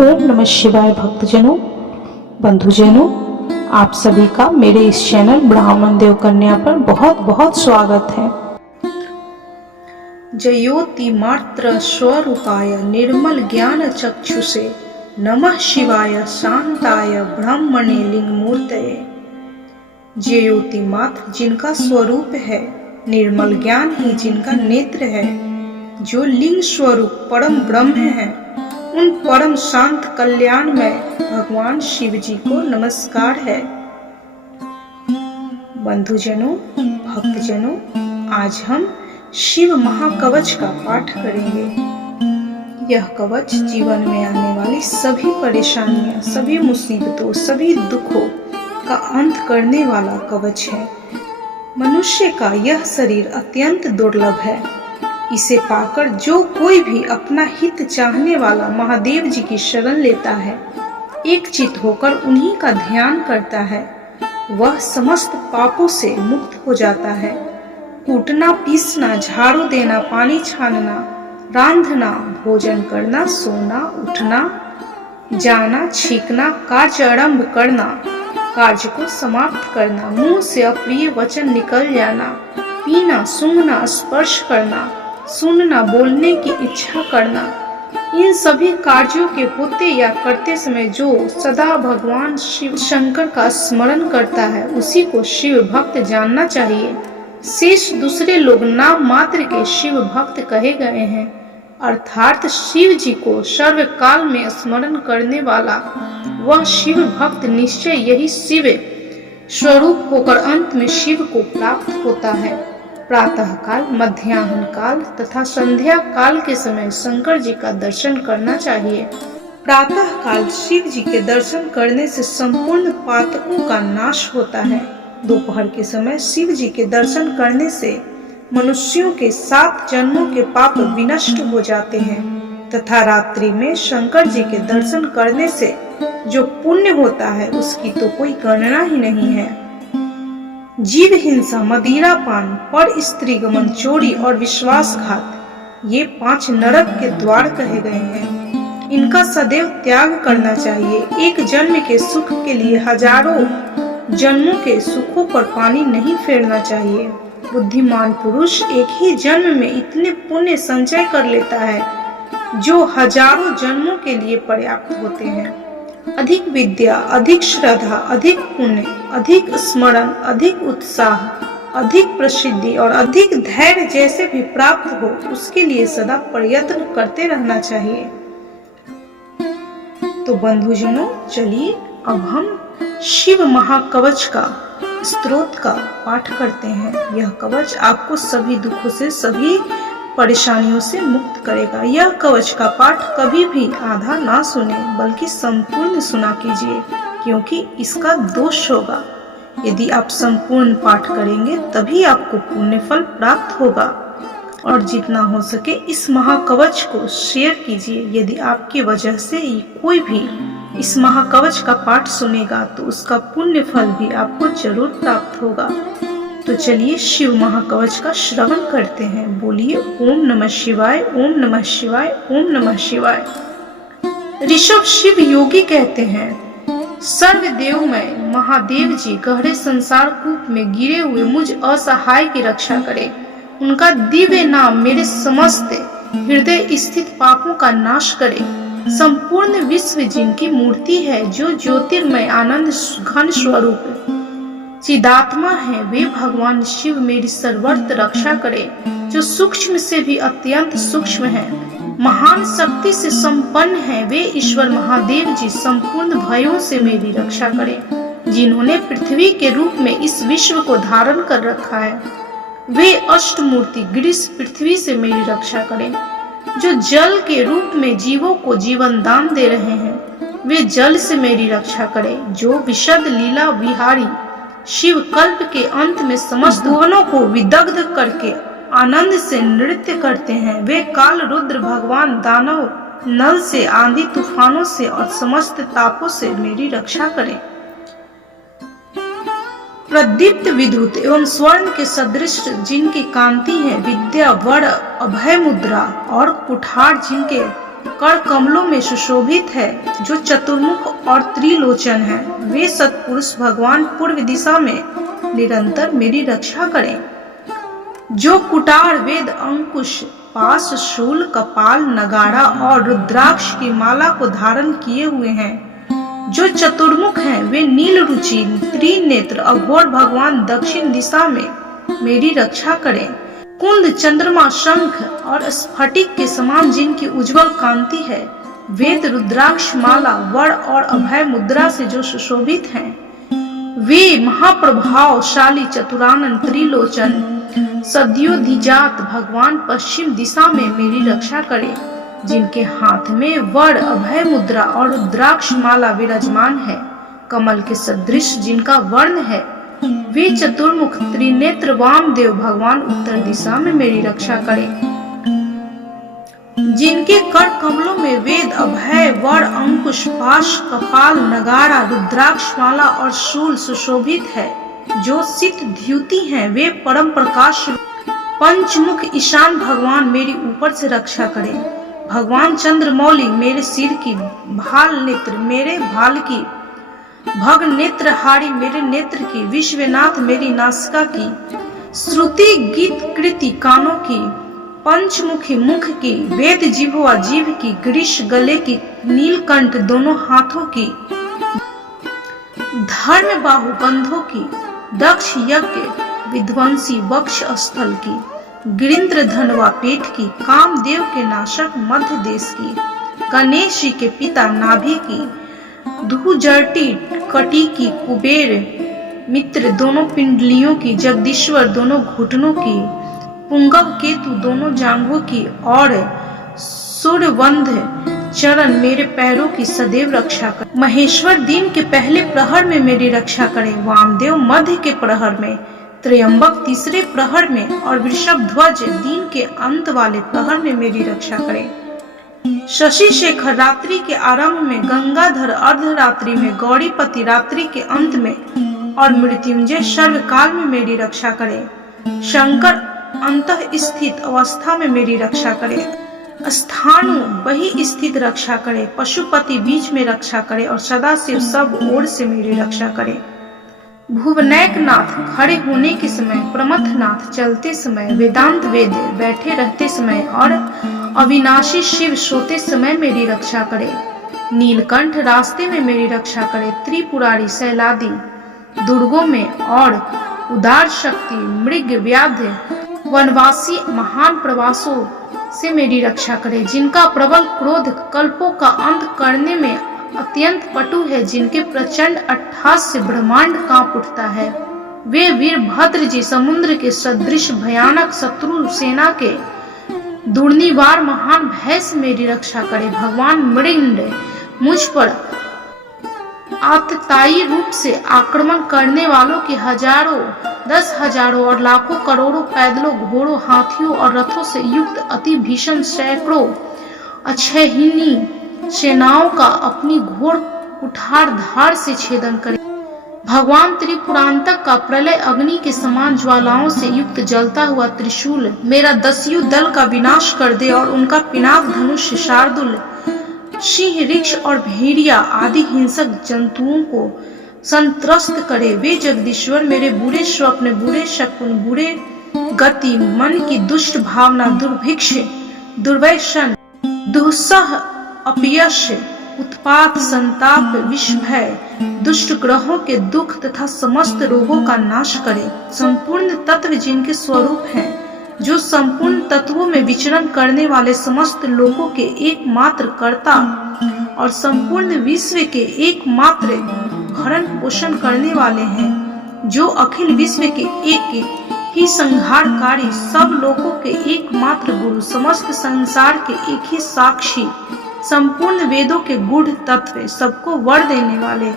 ओम नमः शिवाय भक्तजनों, बंधुजनों, आप सभी का मेरे इस चैनल ब्राह्मण देव कन्या पर बहुत बहुत स्वागत है। जयोति मात्र स्वरूपाय निर्मल ज्ञान चक्षुषे नमः शिवाय शांताय ब्रह्मणे लिंग मूर्तये। जयोति मात्र जिनका स्वरूप है, निर्मल ज्ञान ही जिनका नेत्र है, जो लिंग स्वरूप परम ब्रह्म है, उन परम शांत कल्याणमय भगवान शिव जी को नमस्कार है। बंधुजनों, भक्तजनों, आज हम शिव महाकवच का पाठ करेंगे। यह कवच जीवन में आने वाली सभी परेशानियां, सभी मुसीबतों, सभी दुखों का अंत करने वाला कवच है। मनुष्य का यह शरीर अत्यंत दुर्लभ है। इसे पाकर जो कोई भी अपना हित चाहने वाला महादेव जी की शरण लेता है, एक चित होकर उन्हीं का ध्यान करता है, वह समस्त पापों से मुक्त हो जाता है। कूटना, पीसना, झाड़ू देना, पानी छानना, रांधना, भोजन करना, सोना, उठना, जाना, छींकना, कार्य आरंभ करना, कार्य को समाप्त करना, मुंह से अप्रिय वचन निकल जाना, पीना, सूंघना, स्पर्श करना, सुनना, बोलने की इच्छा करना, इन सभी कार्यों के होते या करते समय जो सदा भगवान शिव शंकर का स्मरण करता है, उसी को शिव भक्त जानना चाहिए। शेष दूसरे लोग नाम मात्र के शिव भक्त कहे गए हैं, अर्थात शिव जी को सर्वकाल में स्मरण करने वाला वह शिव भक्त निश्चय यही शिव स्वरूप होकर अंत में शिव को प्राप्त होता है। प्रातः काल, मध्याह्न काल तथा संध्या काल के समय शंकर जी का दर्शन करना चाहिए। प्रातः काल शिव जी के दर्शन करने से संपूर्ण पातकों का नाश होता है। दोपहर के समय शिव जी के दर्शन करने से मनुष्यों के 7 जन्मों के पाप विनष्ट हो जाते हैं तथा रात्रि में शंकर जी के दर्शन करने से जो पुण्य होता है, उसकी तो कोई गणना ही नहीं है। जीव हिंसा, मदिरा पान, पर स्त्री गमन, चोरी और विश्वासघात, ये 5 नरक के द्वार कहे गए हैं। इनका सदैव त्याग करना चाहिए। एक जन्म के सुख के लिए हजारों जन्मों के सुखों पर पानी नहीं फेरना चाहिए। बुद्धिमान पुरुष एक ही जन्म में इतने पुण्य संचय कर लेता है जो हजारों जन्मों के लिए पर्याप्त होते हैं। अधिक विद्या, अधिक श्रद्धा, अधिक पुण्य, अधिक स्मरण, अधिक उत्साह, अधिक प्रसिद्धि और अधिक धैर्य जैसे भी प्राप्त हो, उसके लिए सदा प्रयत्न करते रहना चाहिए। तो बंधुजनों, चलिए अब हम शिव महाकवच का स्तोत्र का पाठ करते हैं। यह कवच आपको सभी दुखों से, सभी परेशानियों से मुक्त करेगा। यह कवच का पाठ कभी भी आधा ना सुने, बल्कि संपूर्ण सुना कीजिए, क्योंकि इसका दोष होगा। यदि आप संपूर्ण पाठ करेंगे तभी आपको पुण्य फल प्राप्त होगा। और जितना हो सके इस महाकवच को शेयर कीजिए। यदि आपकी वजह से कोई भी इस महाकवच का पाठ सुनेगा तो उसका पुण्य फल भी आपको जरूर प्राप्त होगा। तो चलिए शिव महाकवच का श्रवण करते हैं। बोलिए ओम नमः शिवाय, ओम नमः शिवाय, ओम नमः शिवाय। ऋषभ शिव योगी कहते हैं, सर्वदेवमय महादेव जी गहरे संसार कूप में गिरे हुए मुझ असहाय की रक्षा करें। उनका दिव्य नाम मेरे समस्त हृदय स्थित पापों का नाश करे। संपूर्ण विश्व जिनकी मूर्ति है, जो ज्योतिर्मय आनंद घन स्वरूप चिदात्मा है, वे भगवान शिव मेरी सर्वत्र रक्षा करें। जो सूक्ष्म से भी अत्यंत सूक्ष्म है, महान शक्ति से संपन्न है, वे ईश्वर महादेव जी संपूर्ण भयों से मेरी रक्षा करें। जिन्होंने पृथ्वी के रूप में इस विश्व को धारण कर रखा है, वे अष्टमूर्ति गिरीश पृथ्वी से मेरी रक्षा करें। जो जल के रूप में जीवों को जीवन दान दे रहे हैं, वे जल से मेरी रक्षा करें। जो विशद लीला विहारी शिव कल्प के अंत में समस्त भुवनों को विदग्ध करके आनंद से नृत्य करते हैं, वे काल रुद्र भगवान दानव नल से, आंधी तूफानों से और समस्त तापों से मेरी रक्षा करें। प्रदीप्त विद्युत एवं स्वर्ण के सदृश जिनकी कांति है, विद्या, वड़, अभय मुद्रा और कुठार जिनके कर कमलों में सुशोभित है, जो चतुर्मुख और त्रिलोचन है। वे सत्पुरुष भगवान पूर्व दिशा में निरंतर मेरी रक्षा करें। जो कुटार, वेद, अंकुश, पाश, शूल, कपाल, नगाड़ा और रुद्राक्ष की माला को धारण किए हुए हैं। जो चतुर्मुख हैं, वे नील रुचि, त्रिनेत्र, अघोर भगवान दक्षिण दिशा में मेरी रक्षा करें। कुंद, चंद्रमा, शंख और स्फटिक के समान जिनकी उज्जवल कांति है, वेद, रुद्राक्ष माला, वर और अभय मुद्रा से जो सुशोभित हैं, वे महाप्रभावशाली चतुरानन त्रिलोचन सद्योधिजात भगवान पश्चिम दिशा में मेरी रक्षा करें। जिनके हाथ में वर, अभय मुद्रा और रुद्राक्ष माला विराजमान है, कमल के सदृश जिनका वर्ण है, वे चतुर्मुख त्रिनेत्र वामदेव भगवान उत्तर दिशा में मेरी रक्षा करें। जिनके कर कमलों में वेद, अभय, वर, अंकुश, पाश, कपाल, नगाड़ा, रुद्राक्ष माला और शूल सुशोभित है, जो सित द्युति हैं, वे परम प्रकाश पंचमुख ईशान भगवान मेरी ऊपर से रक्षा करें। भगवान चंद्रमौली मेरे सिर की, भाल नेत्र मेरे भाल की, भग नेत्रहारी मेरे नेत्र की, विश्वनाथ मेरी नासिका की, श्रुति गीत कृति कानों की, पंचमुखी मुख की, वेद जिह्वा जीभ की, ग्रीष गले की, नीलकंठ दोनों हाथों की, धर्म बाहु कंधों की, दक्ष यज्ञ विध्वंसी वक्ष स्थल की, गिरिंद्र धनवा पेट की, कामदेव के नाशक मध्य देश की, गणेश जी के पिता नाभि की, धूजर्टी कटी की, कुबेर मित्र दोनों पिंडलियों की, जगदीश्वर दोनों घुटनों की, पुंगव केतु दोनों जांघों की और सूर्यवंध चरण मेरे पैरों की सदैव रक्षा कर। महेश्वर दिन के पहले प्रहर में मेरी रक्षा करें, वामदेव मध्य के प्रहर में, त्रयंबक तीसरे प्रहर में और वृषभ ध्वज दिन के अंत वाले प्रहर में मेरी रक्षा करें। शशि शेखर रात्रि के आरंभ में, गंगाधर अर्धरात्रि में, गौरीपति रात्रि के अंत में और मृत्युंजय सर्वकाल में मेरी रक्षा करें। शंकर अंतः स्थित अवस्था में मेरी रक्षा करे, स्थाणु बहि स्थित रक्षा करे, पशुपति बीच में रक्षा करे और सदाशिव सब ओर से मेरी रक्षा करे। भुवनैक नाथ खड़े होने के समय, प्रमथनाथ चलते समय, वेदांत वेद बैठे रहते समय और अविनाशी शिव सोते समय मेरी रक्षा करे। नीलकंठ रास्ते में मेरी रक्षा करे, त्रिपुरारी शैलादि दुर्गों में और उदार शक्ति मृग व्याध वनवासी महान प्रवासों से मेरी रक्षा करे। जिनका प्रबल क्रोध कल्पों का अंत करने में अत्यंत पटु है, जिनके प्रचंड अट्टहास से ब्रह्मांड कांप उठता है, वे वीरभद्र जी समुद्र के सदृश भयानक शत्रु सेना के दुर्निवार महान भय से मेरी रक्षा करे। भगवान मृंड मुझ पर आतताई रूप से आक्रमण करने वालों की हजारों, 10,000 और लाखों करोड़ों पैदलों, घोड़ों, हाथियों और रथों से युक्त अति भीषण सैकड़ों अक्षयहिनी सेनाओं का अपनी घोर कुठार धार से छेदन करे। भगवान त्रिपुरांतक का प्रलय अग्नि के समान ज्वालाओं से युक्त जलता हुआ त्रिशूल मेरा दस्यु दल का विनाश कर दे और उनका पिनाक धनुष शार्दुल सिंह, ऋक्ष और भेड़िया आदि हिंसक जंतुओं को संत्रस्त करे। वे जगदीश्वर मेरे बुरे स्वप्न, बुरे शकुन, बुरे गति, मन की दुष्ट भावना, दुर्भिक्ष, दुर्व्यसन, दुस्सह, अपयश, उत्पात, संताप, विषभय, दुष्ट ग्रहों के दुख तथा समस्त रोगों का नाश करे। संपूर्ण तत्व जिनके स्वरूप हैं, जो संपूर्ण तत्वों में विचरण करने वाले समस्त लोगों के एकमात्र कर्ता और संपूर्ण विश्व के एकमात्र भरण पोषण करने वाले हैं, जो अखिल विश्व के एक ही संहारकारी, सब लोगों के एकमात्र गुरु, समस्त संसार के एक ही साक्षी, संपूर्ण वेदों के गूढ़ तत्व, सबको वर देने वाले,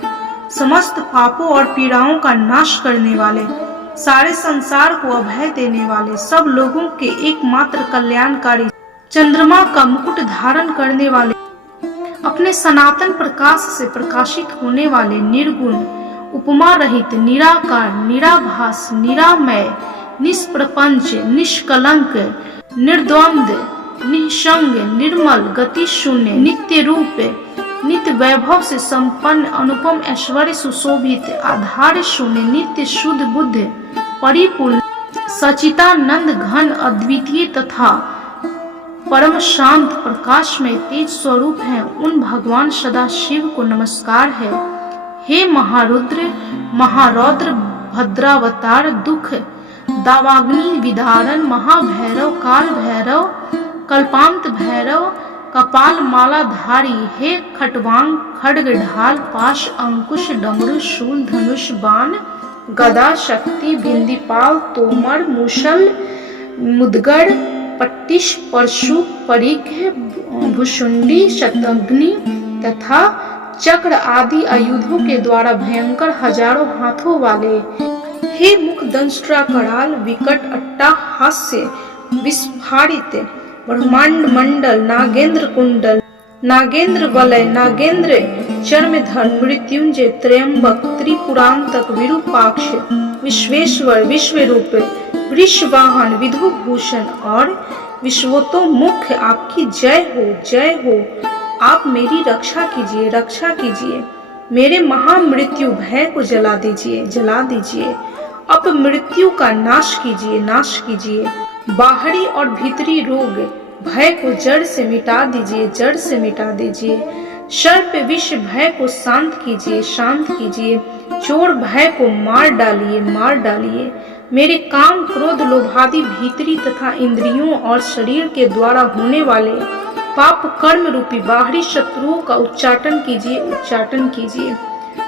समस्त पापों और पीड़ाओं का नाश करने वाले, सारे संसार को अभय देने वाले, सब लोगों के एकमात्र कल्याणकारी, चंद्रमा का मुकुट धारण करने वाले, अपने सनातन प्रकाश से प्रकाशित होने वाले, निर्गुण, उपमा रहित, निराकार, निराभास, निरामय, निष्प्रपंच, निष्कलंक, निर्द्वंद, निःसंग, निर्मल, गति शून्य, नित्य रूप, नित्य वैभव से संपन्न, अनुपम ऐश्वर्य सुशोभित, आधार शून्य, नित्य शुद्ध बुद्ध, परिपूर्ण, सचितानंद घन, अद्वितीय तथा परम शांत प्रकाशमय तेज स्वरूप है, उन भगवान सदा शिव को नमस्कार है। हे महारुद्र, महारौद्र, भद्रावतार, दुख दावाग्नि विदारण, महाभैरव, काल भैरव, कल्पांत भैरव, कपाल मालाधारी, हे खटवांग, खड्ग, ढाल, पाश, अंकुश, डमरू, शूल, धनुष, बाण, गदा, शक्ति, भिंदीपाल, तोमर, मूसल, मुदगड़, पट्टिश, परशु, परिघ, भुशुंडी, शतघ्नि तथा चक्र आदि आयुधों के द्वारा भयंकर हजारों हाथों वाले, हे मुख दंष्ट्रा कराल, विकट अट्टा हास्य, विस्फारित ब्रह्मांड मंडल, नागेंद्र कुंडल, नागेंद्र वलय, नागेंद्र चर्मधर, मृत्युंजय, त्रयंबक, त्रिपुरांतक, विरूपाक्ष, विश्वेश्वर, विश्वरूप, वृषवाहन, विधुभूषण और विश्वतोमुख, आपकी जय हो, जय हो। आप मेरी रक्षा कीजिए, रक्षा कीजिए, मेरे महामृत्यु भय को जला दीजिए, जला दीजिए, अपमृत्यु का नाश कीजिए, नाश कीजिए, बाहरी और भीतरी रोग भय को जड़ से मिटा दीजिए, जड़ से मिटा दीजिए, सर्प विष भय को शांत कीजिए, शांत कीजिए, चोर भय को मार डालिए, मार डालिए, मेरे काम, क्रोध, लोभादि भीतरी तथा इंद्रियों और शरीर के द्वारा होने वाले पाप कर्म रूपी बाहरी शत्रुओं का उच्चाटन कीजिए, उच्चाटन कीजिए,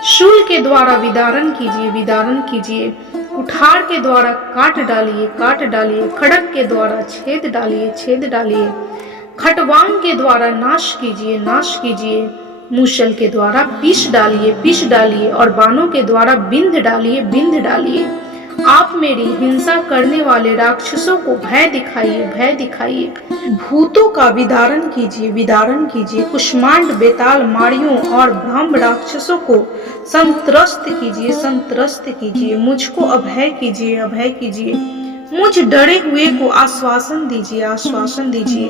शूल के द्वारा विदारण कीजिए, विदारण कीजिए, कुठार के द्वारा काट डालिए, काट डालिए, खड़ग के द्वारा छेद डालिए, छेद डालिए, खटवांग के द्वारा नाश कीजिए, नाश कीजिए, मूसल के द्वारा पीस डालिए, पीस डालिए और बाणों के द्वारा बिंध डालिए, बिंध डालिए। आप मेरी हिंसा करने वाले राक्षसों को भय दिखाइए, भय दिखाइए, भूतों का विदारण कीजिए, विदारण कीजिए, कुष्मांड, बेताल, मारियों और ब्रह्म राक्षसों को संत्रस्त कीजिए, संत्रस्त कीजिए, मुझको अभय कीजिए, अभय कीजिए, मुझ डरे हुए को आश्वासन दीजिए, आश्वासन दीजिए,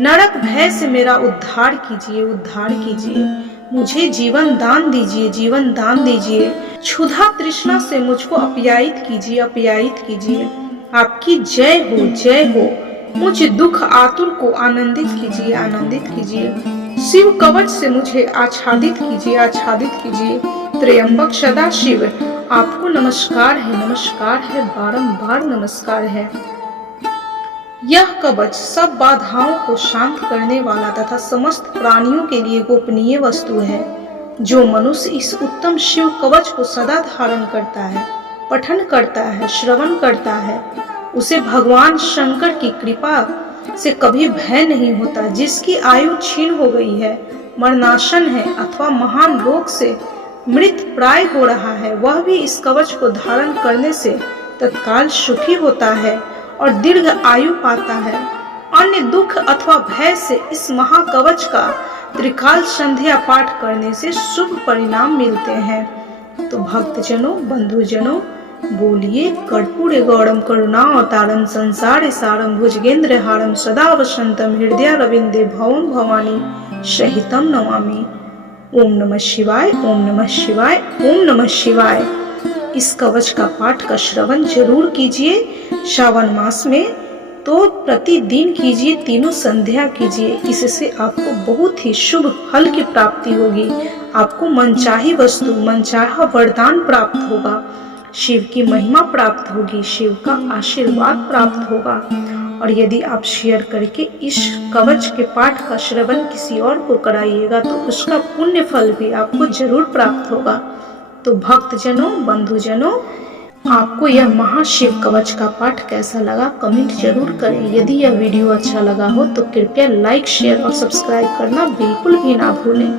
नरक भय से मेरा उद्धार कीजिए, उद्धार कीजिए, मुझे जीवन दान दीजिए, जीवन दान दीजिए, क्षुधा तृष्णा से मुझको अपयायित कीजिए, अपयायित कीजिए, आपकी जय हो, जय हो, मुझ दुख आतुर को आनंदित कीजिए, आनंदित कीजिए, शिव कवच से मुझे आच्छादित कीजिए, आच्छादित कीजिए, त्रयंबक सदा शिव, आपको नमस्कार है, नमस्कार है, बारंबार नमस्कार है। यह कवच सब बाधाओं को शांत करने वाला तथा समस्त प्राणियों के लिए गोपनीय वस्तु है। जो मनुष्य इस उत्तम शिव कवच को सदा धारण करता है, पठन करता है, श्रवण करता है, उसे भगवान शंकर की कृपा से कभी भय नहीं होता। जिसकी आयु क्षीण हो गई है, मरणासन है अथवा महान रोग से मृत प्राय हो रहा है, वह भी इस कवच को धारण करने से तत्काल सुखी होता है और दीर्घ आयु पाता है। अन्य दुख अथवा भय से इस महाकवच का त्रिकाल संध्या पाठ करने से शुभ परिणाम मिलते हैं। तो भक्तजनों, बंधुजनों, बोलिए कर्पूर गौरम करुणावतारम संसार सारम भुजगेंद्र हारम सदा वसंतम हृदय रविंदे भवम भवानी सहितम नमामि। ओम नमः शिवाय, ओम नमः शिवाय, ओम नमः शिवाय। इस कवच का पाठ का श्रवण जरूर कीजिए। श्रावण मास में तो प्रतिदिन कीजिए, तीनों संध्या कीजिए। इससे आपको बहुत ही शुभ फल की प्राप्ति होगी। आपको मनचाही वस्तु, मनचाहा वरदान प्राप्त होगा, शिव की महिमा प्राप्त होगी, शिव का आशीर्वाद प्राप्त होगा। और यदि आप शेयर करके इस कवच के पाठ का श्रवण किसी और को कराइएगा तो उसका पुण्य फल भी आपको जरूर प्राप्त होगा। तो भक्तजनों, बंधुजनों, आपको यह महाशिव कवच का पाठ कैसा लगा कमेंट जरूर करें। यदि यह वीडियो अच्छा लगा हो तो कृपया लाइक, शेयर और सब्सक्राइब करना बिल्कुल भी ना भूलें।